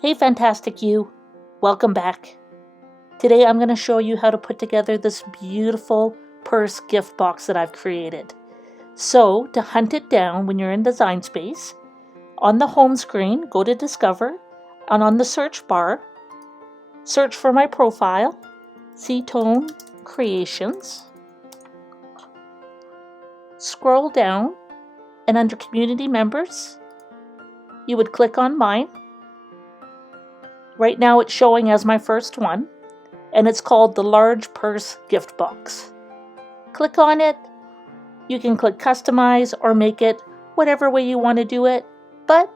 Hey fantastic you, welcome back. Today I'm going to show you how to put together this beautiful purse gift box that I've created. So to hunt it down when you're in Design Space, on the home screen go to Discover, and on the search bar search for my profile, C-Tone Creations. Scroll down and under Community Members you would click on mine. Right now it's showing as my first one, and it's called the Large Purse Gift Box. Click on it. You can click Customize or make it whatever way you want to do it, but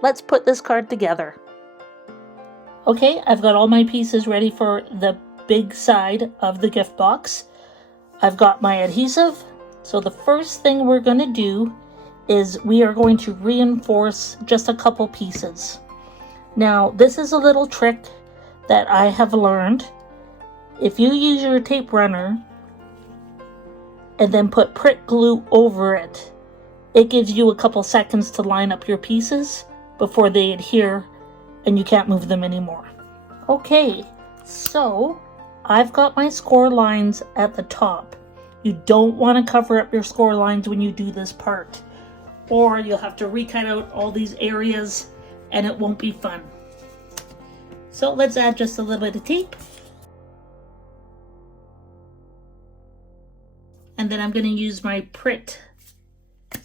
let's put this card together. Okay, I've got all my pieces ready for the big side of the gift box. I've got my adhesive, so the first thing we're going to do is we are going to reinforce just a couple pieces. Now, this is a little trick that I have learned. If you use your tape runner and then put Prick glue over it, it gives you a couple seconds to line up your pieces before they adhere and you can't move them anymore. Okay, so I've got my score lines at the top. You don't want to cover up your score lines when you do this part, or you'll have to recut out all these areas and it won't be fun. So let's add just a little bit of tape. And then I'm going to use my Pritt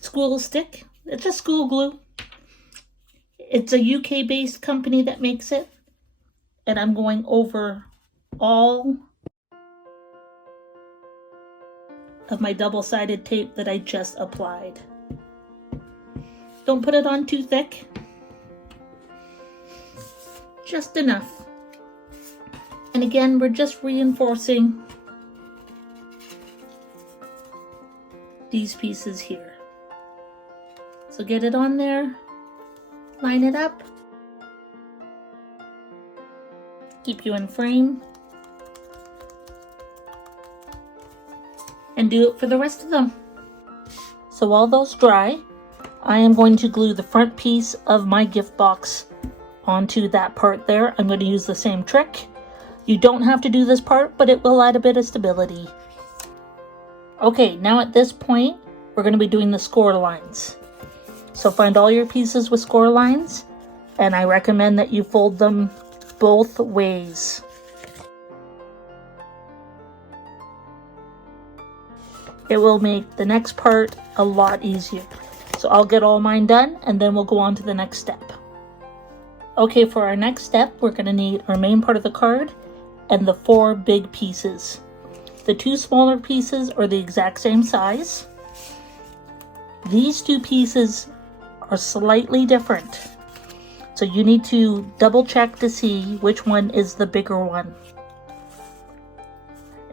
school stick. It's a school glue. It's a UK based company that makes it. And I'm going over all of my double-sided tape that I just applied. Don't put it on too thick. Just enough. And again, we're just reinforcing these pieces here. So get it on there, line it up, keep you in frame, and do it for the rest of them. So while those dry, I am going to glue the front piece of my gift box onto that part there. I'm going to use the same trick. You don't have to do this part, but it will add a bit of stability. Okay, now at this point, we're going to be doing the score lines. So find all your pieces with score lines, and I recommend that you fold them both ways. It will make the next part a lot easier. So I'll get all mine done, and then we'll go on to the next step. Okay, for our next step, we're going to need our main part of the card and the 4 big pieces. The 2 smaller pieces are the exact same size. These 2 pieces are slightly different. So you need to double check to see which one is the bigger one.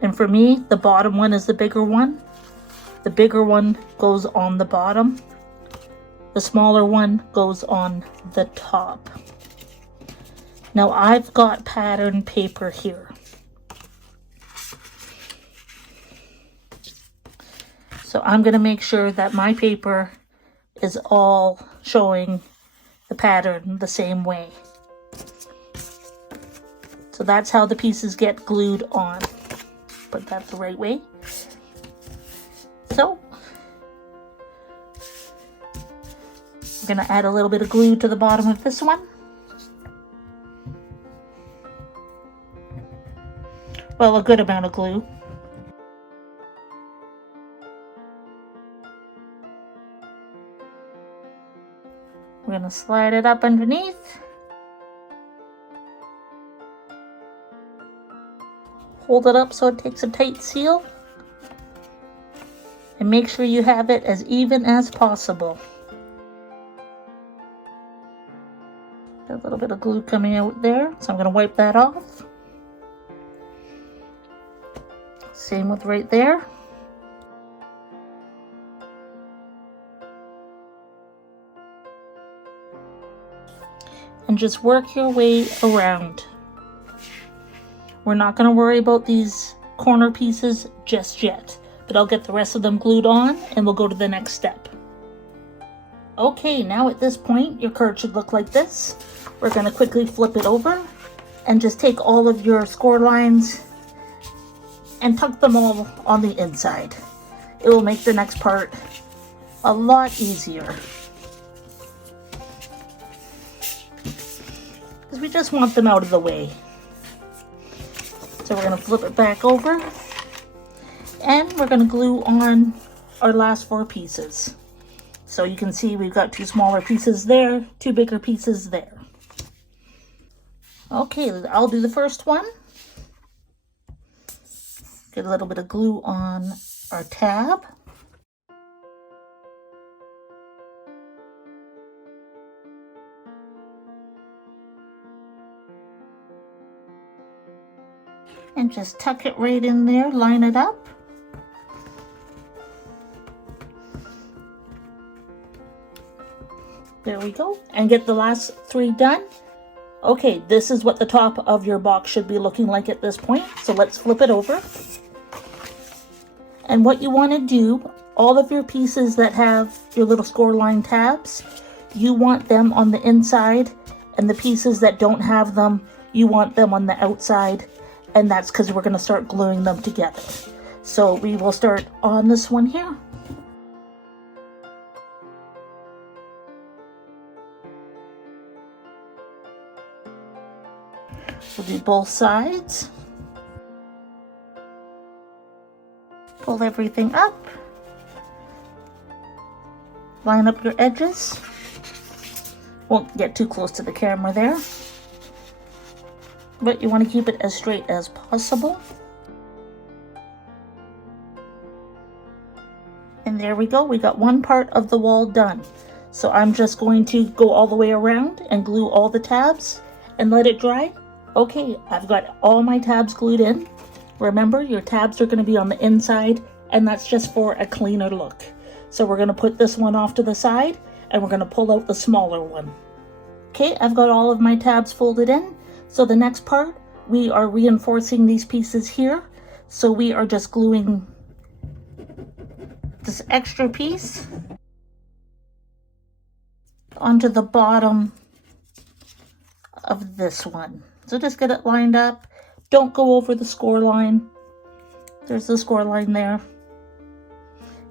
And for me, the bottom one is the bigger one. The bigger one goes on the bottom. The smaller one goes on the top. Now I've got pattern paper here. So I'm going to make sure that my paper is all showing the pattern the same way. So that's how the pieces get glued on. Put that the right way. So I'm going to add a little bit of glue to the bottom of this one. Well, a good amount of glue. We're going to slide it up underneath. Hold it up so it takes a tight seal. And make sure you have it as even as possible. Got a little bit of glue coming out there, so I'm going to wipe that off. Same with right there. And just work your way around. We're not going to worry about these corner pieces just yet, but I'll get the rest of them glued on and we'll go to the next step. Okay, now at this point, your card should look like this. We're going to quickly flip it over and just take all of your score lines and tuck them all on the inside. It will make the next part a lot easier. Because we just want them out of the way. So we're going to flip it back over and we're going to glue on our last 4 pieces. So you can see we've got 2 smaller pieces there, 2 bigger pieces there. Okay, I'll do the first one. Get a little bit of glue on our tab. And just tuck it right in there, line it up. There we go. And get the last 3 done. Okay, this is what the top of your box should be looking like at this point. So let's flip it over. And what you want to do, all of your pieces that have your little score line tabs, you want them on the inside, and the pieces that don't have them, you want them on the outside, and that's because we're going to start gluing them together. So we will start on this one here. We'll do both sides. Pull everything up. Line up your edges. Won't get too close to the camera there. But you want to keep it as straight as possible. And there we go. We got one part of the wall done. So I'm just going to go all the way around and glue all the tabs and let it dry. Okay, I've got all my tabs glued in. Remember, your tabs are going to be on the inside, and that's just for a cleaner look. So we're going to put this one off to the side, and we're going to pull out the smaller one. Okay, I've got all of my tabs folded in. So the next part, we are reinforcing these pieces here. So we are just gluing this extra piece onto the bottom of this one. So just get it lined up. Don't go over the score line. There's the score line there.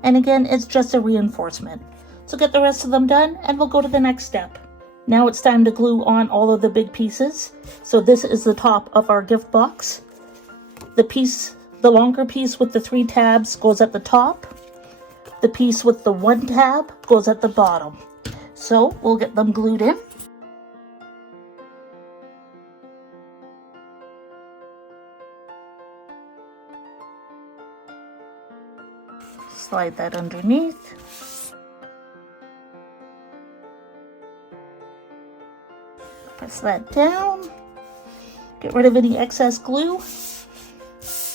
And again, it's just a reinforcement. So get the rest of them done and we'll go to the next step. Now it's time to glue on all of the big pieces. So this is the top of our gift box. The longer piece with the 3 tabs goes at the top. The piece with the 1 tab goes at the bottom. So we'll get them glued in. Slide that underneath. Press that down. Get rid of any excess glue.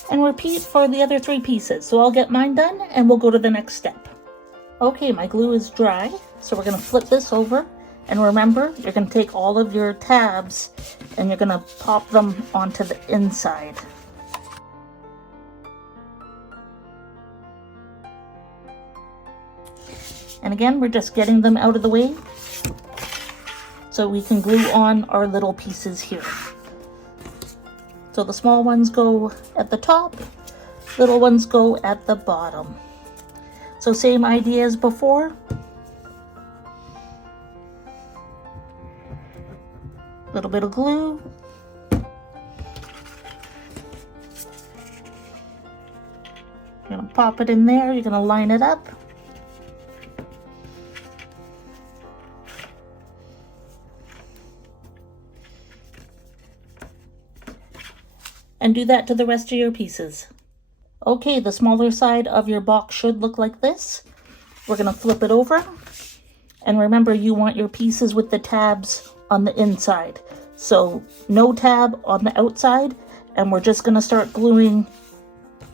And repeat for the other 3 pieces. So I'll get mine done and we'll go to the next step. Okay, my glue is dry. So we're going to flip this over. And remember, you're going to take all of your tabs and you're going to pop them onto the inside. And again, we're just getting them out of the way so we can glue on our little pieces here. So the small ones go at the top, little ones go at the bottom. So same idea as before. Little bit of glue. You're gonna pop it in there, you're gonna line it up. And do that to the rest of your pieces. Okay, the smaller side of your box should look like this. We're going to flip it over. And remember, you want your pieces with the tabs on the inside. So no tab on the outside. And we're just going to start gluing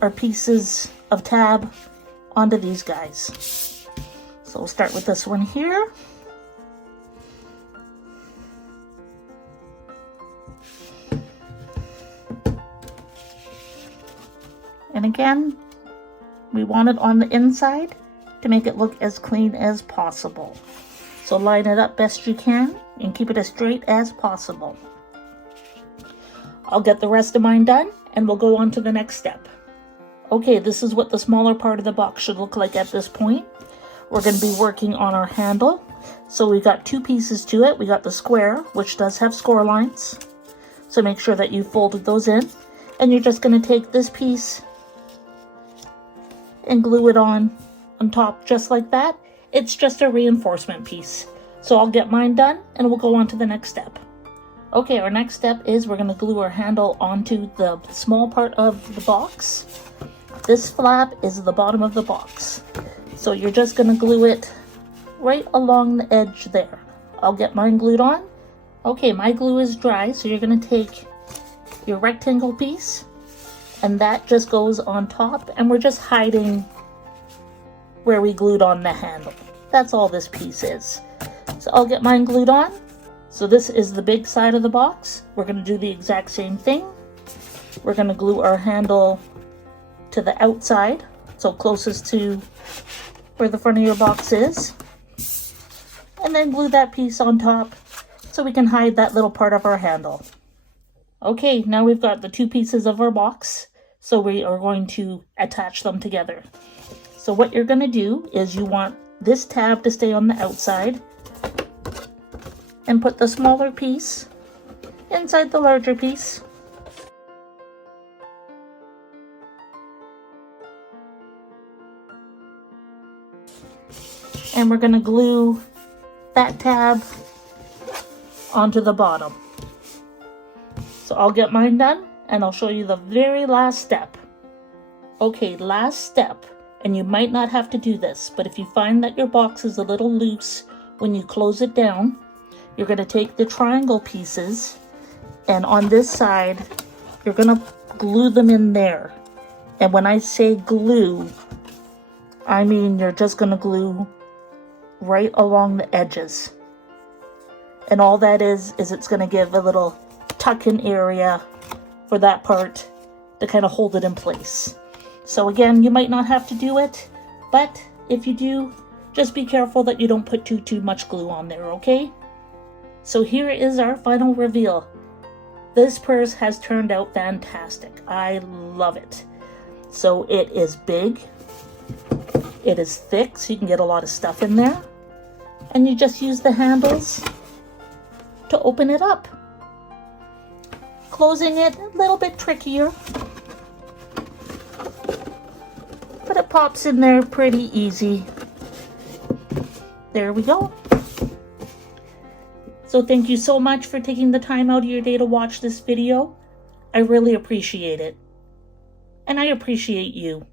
our pieces of tab onto these guys. So we'll start with this one here. And again, we want it on the inside to make it look as clean as possible. So line it up best you can and keep it as straight as possible. I'll get the rest of mine done and we'll go on to the next step. Okay, this is what the smaller part of the box should look like at this point. We're going to be working on our handle. So we got two pieces to it. We got the square, which does have score lines. So make sure that you folded those in. And you're just going to take this piece and glue it on top just like that. It's just a reinforcement piece. So I'll get mine done and we'll go on to the next step. Okay, our next step is we're going to glue our handle onto the small part of the box. This flap is the bottom of the box. So you're just going to glue it right along the edge there. I'll get mine glued on. Okay, my glue is dry, so you're going to take your rectangle piece and that just goes on top, and we're just hiding where we glued on the handle. That's all this piece is. So I'll get mine glued on. So this is the big side of the box. We're going to do the exact same thing. We're going to glue our handle to the outside, so closest to where the front of your box is, and then glue that piece on top so we can hide that little part of our handle. Okay, now we've got the two pieces of our box, so we are going to attach them together. So what you're going to do is you want this tab to stay on the outside and put the smaller piece inside the larger piece. And we're going to glue that tab onto the bottom. So I'll get mine done and I'll show you the very last step. Okay, last step, and you might not have to do this, but if you find that your box is a little loose when you close it down, you're going to take the triangle pieces, and on this side, you're going to glue them in there. And when I say glue, I mean you're just going to glue right along the edges. And all that is it's going to give a little tuck-in area for that part to kind of hold it in place. So again, you might not have to do it, but if you do, just be careful that you don't put too much glue on there, okay? So here is our final reveal. This purse has turned out fantastic. I love it. So it is big, it is thick, so you can get a lot of stuff in there, and you just use the handles to open it up. Closing it a little bit trickier, but it pops in there pretty easy. There we go. So thank you so much for taking the time out of your day to watch this video. I really appreciate it. And I appreciate you.